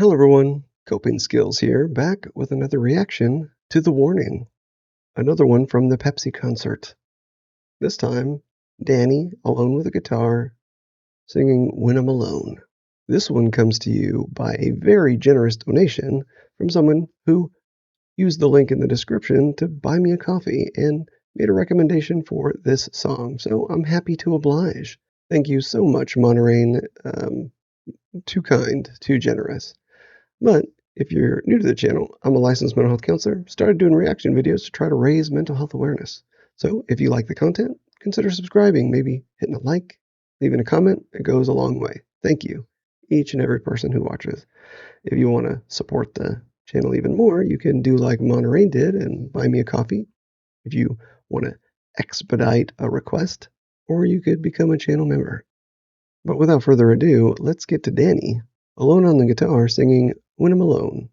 Hello everyone, Coping Skills here, back with another reaction to The Warning. Another one from the Pepsi concert. This time, Danny, alone with a guitar, singing When I'm Alone. This one comes to you by a very generous donation from someone who used the link in the description to buy me a coffee and made a recommendation for this song, so I'm happy to oblige. Thank you so much, Monterey. Too kind, too generous. But if you're new to the channel, I'm a licensed mental health counselor, started doing reaction videos to try to raise mental health awareness. So if you like the content, consider subscribing, maybe hitting a like, leaving a comment. It goes a long way. Thank you, each and every person who watches. If you want to support the channel even more, you can do like Monterey did and buy me a coffee. If you want to expedite a request, or you could become a channel member. But without further ado, let's get to Danny, alone on the guitar, singing When I'm Alone.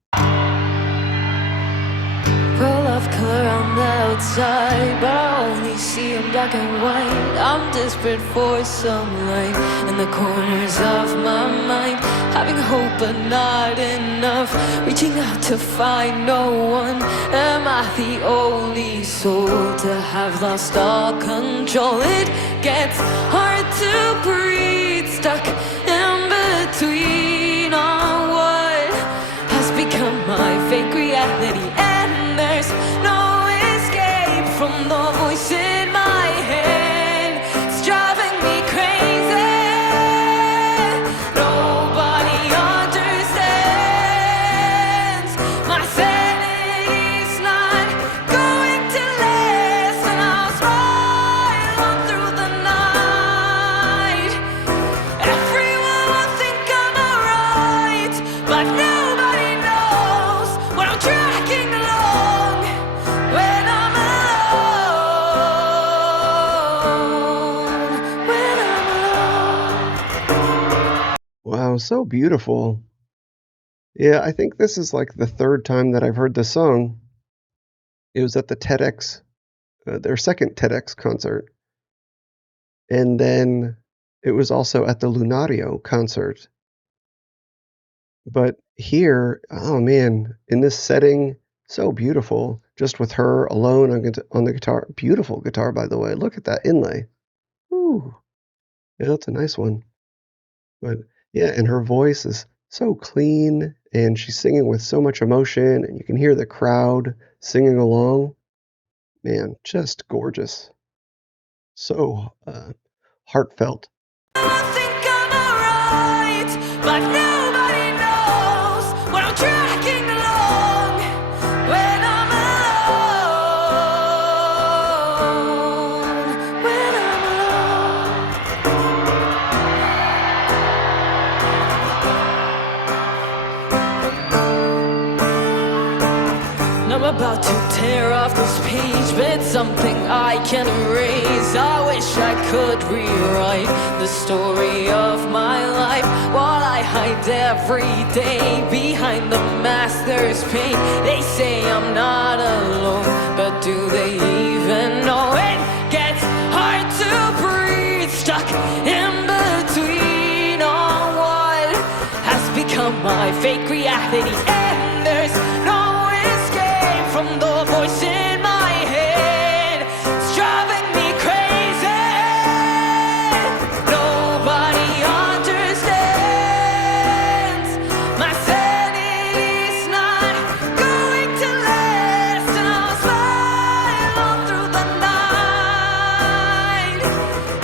Full of color on the outside, but I only see in black and white. I'm desperate for some light in the corners of my mind, having hope but not enough, reaching out to find no one. Am I the only soul to have lost all control? It gets hard to breathe, stuck in between on what has become my fake reality, and there's no escape from the voice in my head. It's driving me crazy. Nobody understands. My sanity's not going to last, and I'll smile on through the night. Everyone will think I'm alright, but nobody knows when I'm tracking along. When I'm alone, when I'm alone. Wow, so beautiful. Yeah, I think this is like the third time that I've heard this song. It was at the TEDx, their second TEDx concert. And then it was also at the Lunario concert. But here, oh man, in this setting, so beautiful. Just with her alone on the guitar. Beautiful guitar, by the way. Look at that inlay. Ooh, yeah, that's a nice one. But yeah, and her voice is so clean, and she's singing with so much emotion, and you can hear the crowd singing along. Man, just gorgeous. So heartfelt. I think I'm alright, but nobody knows when I'm tracking along. When I'm alone, when I'm alone. I'm about to tear off this page, but it's something I can erase. I wish I could rewrite the story of my life, while I hide every day behind the mask there's pain. They say I'm not alone, but do they even know? It gets hard to breathe, stuck in between on what has become my fake reality, and there's no escape from the voice in my head. It's driving me crazy. Nobody understands. My sanity's not going to last, and I'll smile on through the night.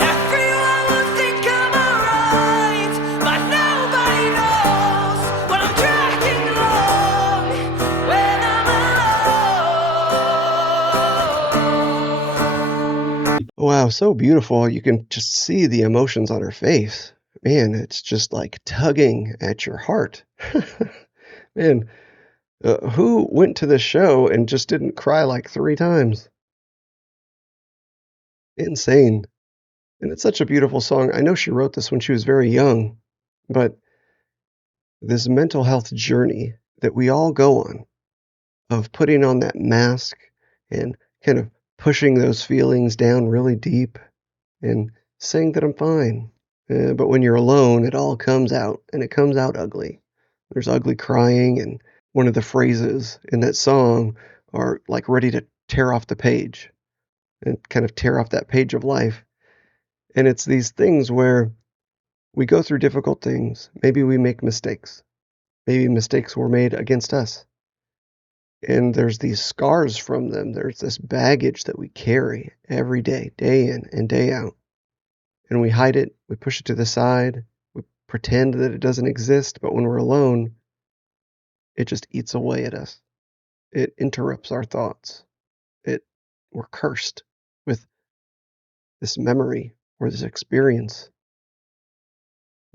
Everyone will think I'm alright, but nobody knows when I'm tracking along. When I'm alone. Wow, so beautiful. You can just see the emotions on her face. Man, it's just like tugging at your heart. Man, who went to the show and just didn't cry like 3 times? Insane. And it's such a beautiful song. I know she wrote this when she was very young, but this mental health journey that we all go on of putting on that mask and kind of pushing those feelings down really deep and saying that I'm fine. But when you're alone, it all comes out, and it comes out ugly. There's ugly crying, and one of the phrases in that song are like ready to tear off the page and kind of tear off that page of life. And it's these things where we go through difficult things. Maybe we make mistakes. Maybe mistakes were made against us. And there's these scars from them. There's this baggage that we carry every day, day in and day out. And we hide it, we push it to the side, we pretend that it doesn't exist, but when we're alone, it just eats away at us. It interrupts our thoughts. We're cursed with this memory or this experience.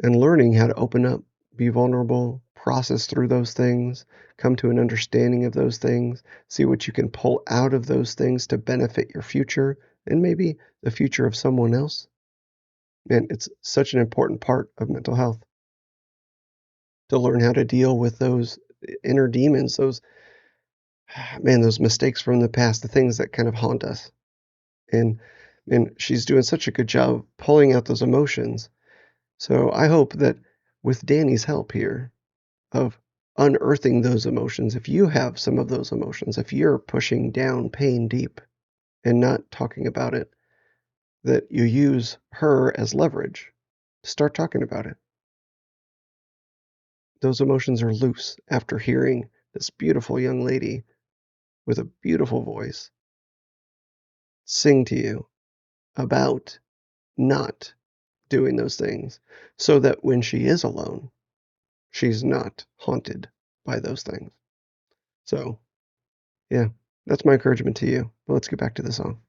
And learning how to open up, be vulnerable, process through those things, come to an understanding of those things, see what you can pull out of those things to benefit your future and maybe the future of someone else. And it's such an important part of mental health to learn how to deal with those inner demons, those mistakes from the past, the things that kind of haunt us. And she's doing such a good job pulling out those emotions. So I hope that with Danny's help here of unearthing those emotions, if you have some of those emotions, if you're pushing down pain deep and not talking about it, that you use her as leverage to start talking about it. Those emotions are loose after hearing this beautiful young lady with a beautiful voice sing to you about not doing those things so that when she is alone, she's not haunted by those things. So, yeah, that's my encouragement to you. But let's get back to the song.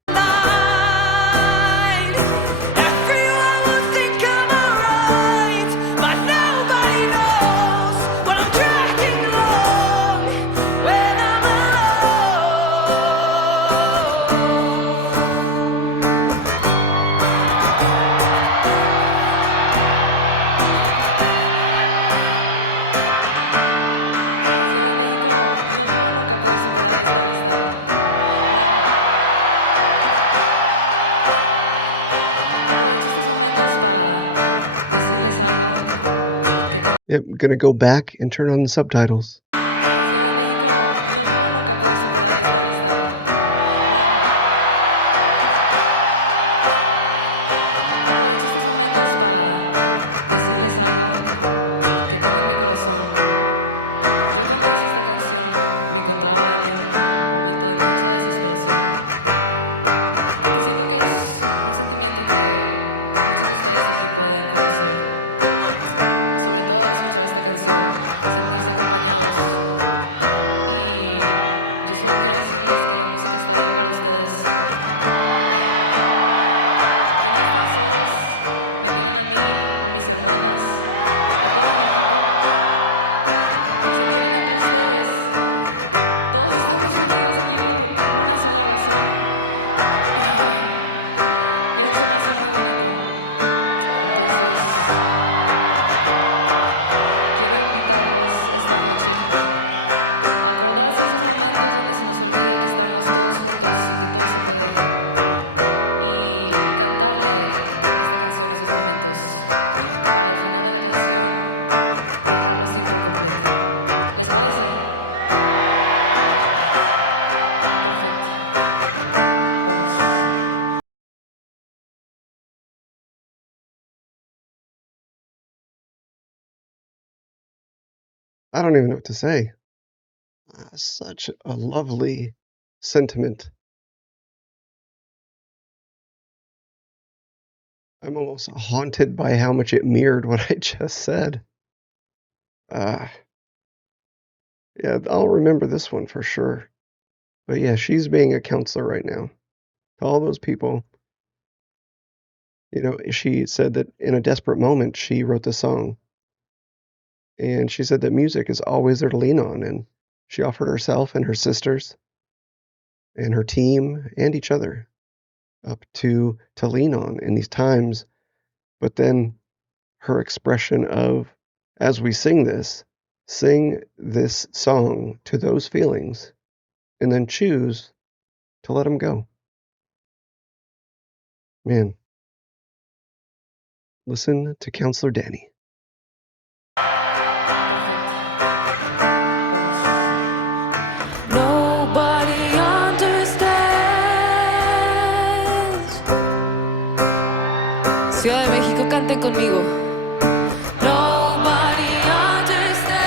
Yep, I'm gonna go back and turn on the subtitles. I don't even know what to say. Such a lovely sentiment. I'm almost haunted by how much it mirrored what I just said. Uh, yeah, I'll remember this one for sure. But yeah, she's being a counselor right now to all those people. She said that in a desperate moment, she wrote the song. And she said that music is always there to lean on. And she offered herself and her sisters and her team and each other up to lean on in these times. But then her expression of, as we sing this song to those feelings and then choose to let them go. Man, listen to Counselor Danny. Ciudad de México, canten conmigo. Nobody understands.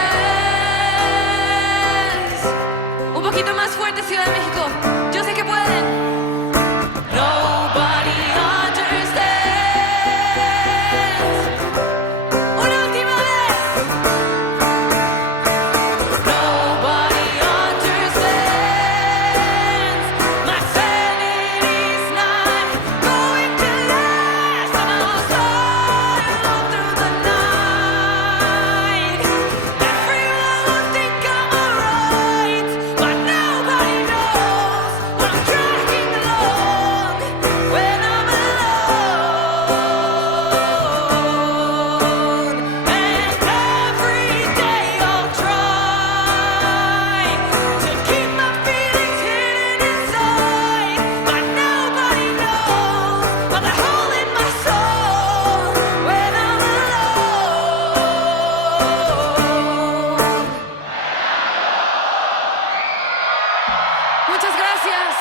Un poquito más fuerte, Ciudad de México. Yo sé que pueden. Nobody understands. Una última vez. Nobody understands. My sanity's not going to last, and I'll slide on through the night. Everyone will think I'm alright, but nobody knows what I'm dragging along when I'm alone. And every day I'll try to keep my feelings hidden inside, but nobody knows about the hole in my soul when I'm alone. Muchas gracias.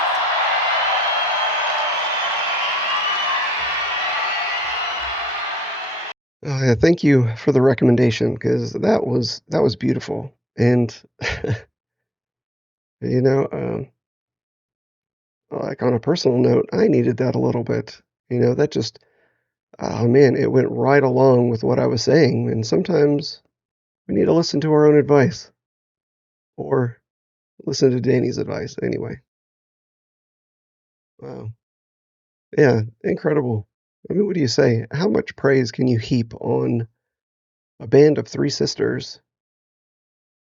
Yeah, thank you for the recommendation because that was beautiful. And you know, like on a personal note, I needed that a little bit. That just oh man, it went right along with what I was saying. And sometimes we need to listen to our own advice or listen to Danny's advice anyway. Wow. Yeah, incredible. I mean, what do you say? How much praise can you heap on a band of three sisters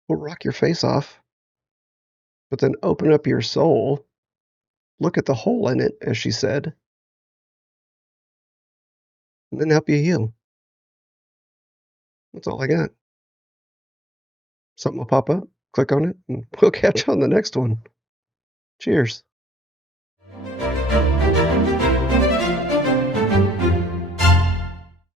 who'll rock your face off, but then open up your soul, look at the hole in it, as she said, and then help you heal? That's all I got. Something will pop up, click on it, and we'll catch you on the next one. Cheers.